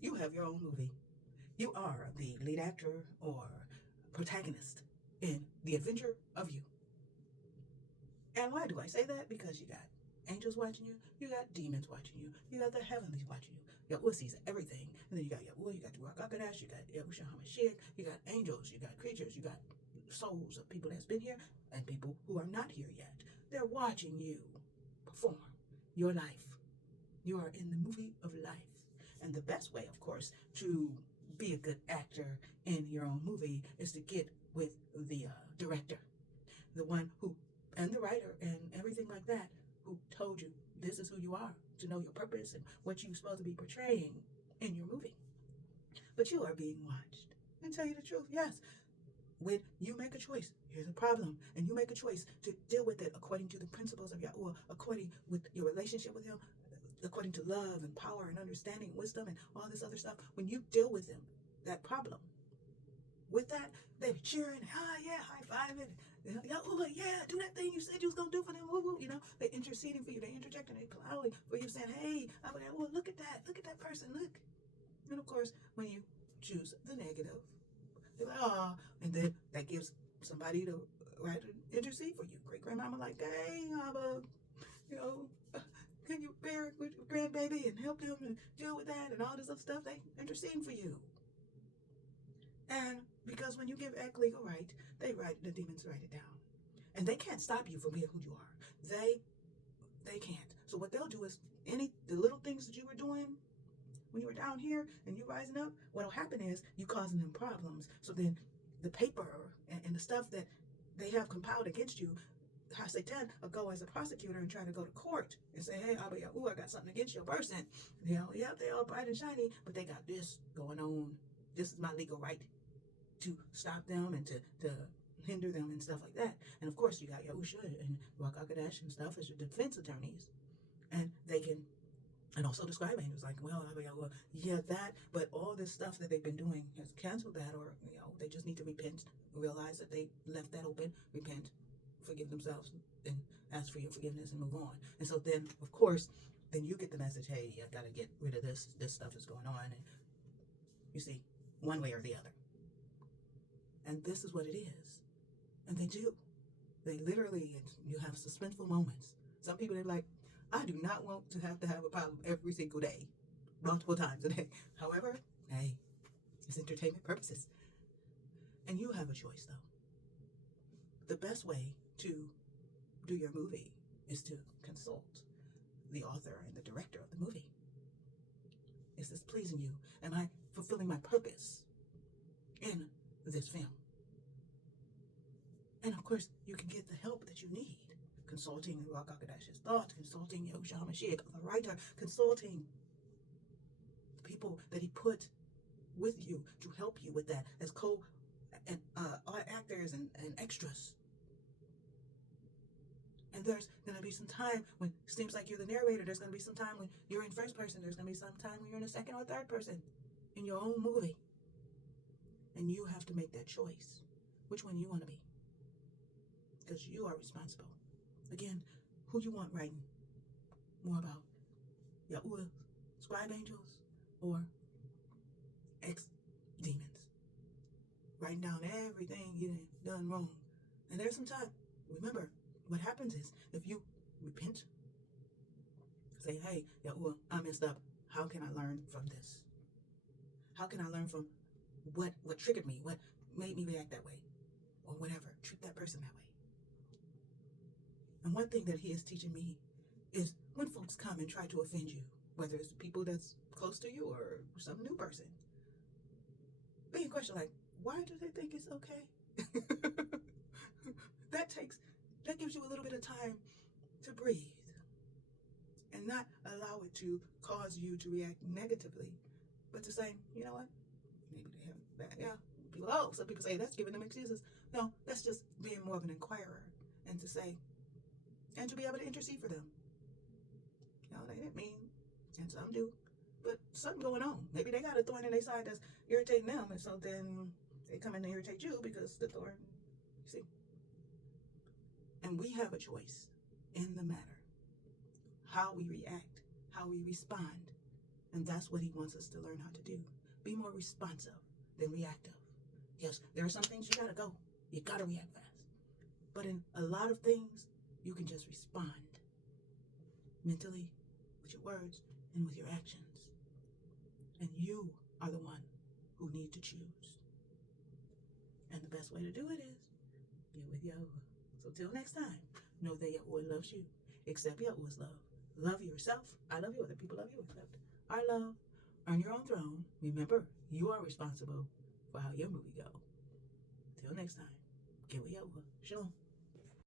You have your own movie. You are the lead actor or protagonist in the adventure of you. And why do I say that? Because you got angels watching you, you got demons watching you, you got the heavenlies watching you. Yahuah sees everything. And then you got Yahuah, you got the roque, you got Yahushua HaMashiach, you got angels, you got creatures, you got souls of people that's been here and people who are not here yet. They're watching you perform your life. You are in the movie of life. And the best way, of course, to be a good actor in your own movie is to get with the director, the one who, and the writer, and everything like that, who told you this is who you are, to know your purpose and what you're supposed to be portraying in your movie. But you are being watched. And tell you the truth, yes, when you make a choice, here's a problem, and you make a choice to deal with it according to the principles of Yahuah, according with your relationship with him, according to love and power and understanding, wisdom and all this other stuff, when you deal with them, that problem, with that, they're cheering, yeah, high fiving, Yahuah, yeah, do that thing you said you was going to do for them, you know, they're interceding for you, they're interjecting, they're plowing for you, saying, hey, well, look at that person, look. And of course, when you choose the negative, they're like, and then that gives somebody the right to intercede for you. Great grandmama like, hey, you know, can you bear it with your grandbaby and help them and deal with that and all this other stuff? They interceding for you. And because when you give act legal right, the demons write it down. And they can't stop you from being who you are. They can't. So what they'll do is the little things that you were doing when you were down here and you rising up, what'll happen is you causing them problems. So then the paper and the stuff that they have compiled against you, Satan will go as a prosecutor and try to go to court and say, hey, I got something against your person. You know, yeah, they all bright and shiny, but they got this going on. This is my legal right to stop them and to hinder them and stuff like that. And of course, you got Yahushua and roque and stuff as your defense attorneys. And they can, and also the scribe angels, like, well, yeah, that, but all this stuff that they've been doing has canceled that, or, you know, they just need to repent, realize that they left that open, repent, forgive themselves, and ask for your forgiveness and move on. And so then, of course, then you get the message, hey, I got to get rid of this stuff is going on, and you see, one way or the other. And this is what it is. And they do. They literally, you have suspenseful moments. Some people, they're like, I do not want to have a problem every single day, multiple times a day. However, hey, it's entertainment purposes. And you have a choice, though. The best way to do your movie is to consult the author and the director of the movie. Is this pleasing you? Am I fulfilling my purpose in this film? And of course, you can get the help that you need. Consulting roque thought, consulting Yahushua HaMashiach, the writer, consulting the people that he put with you to help you with that as actors and extras. And there's going to be some time when it seems like you're the narrator. There's going to be some time when you're in first person. There's going to be some time when you're in a second or third person in your own movie. And you have to make that choice. Which one you want to be. Because you are responsible. Again, who you want writing more about? Yahuah, scribe angels, or ex-demons? Writing down everything you done wrong. And there's some time. Remember, what happens is, if you repent, say, hey, Yahuah, I messed up. How can I learn from this? How can I learn from what triggered me? What made me react that way? Or whatever. Treat that person that way. And one thing that he is teaching me is when folks come and try to offend you, whether it's people that's close to you or some new person, be a question like, why do they think it's okay? That gives you a little bit of time to breathe and not allow it to cause you to react negatively, but to say, you know what, maybe they have bad, some people say that's giving them excuses. No, that's just being more of an inquirer, and to say, and to be able to intercede for them. You know, they didn't mean, and some do, but something going on. Maybe they got a thorn in their side that's irritating them, and so then they come in to irritate you because the thorn, you see. And we have a choice in the matter. How we react, how we respond. And that's what he wants us to learn how to do. Be more responsive than reactive. Yes, there are some things you gotta go. You gotta react fast. But in a lot of things, you can just respond mentally, with your words, and with your actions. And you are the one who need to choose. And the best way to do it is be with Yahuah. So till next time, know that Yahuah loves you. Accept Yahuah's love. Love yourself. I love you. Other people love you. Accept our love. Earn your own throne. Remember, you are responsible for how your movie go. Till next time, get with Yahuah. Shalom.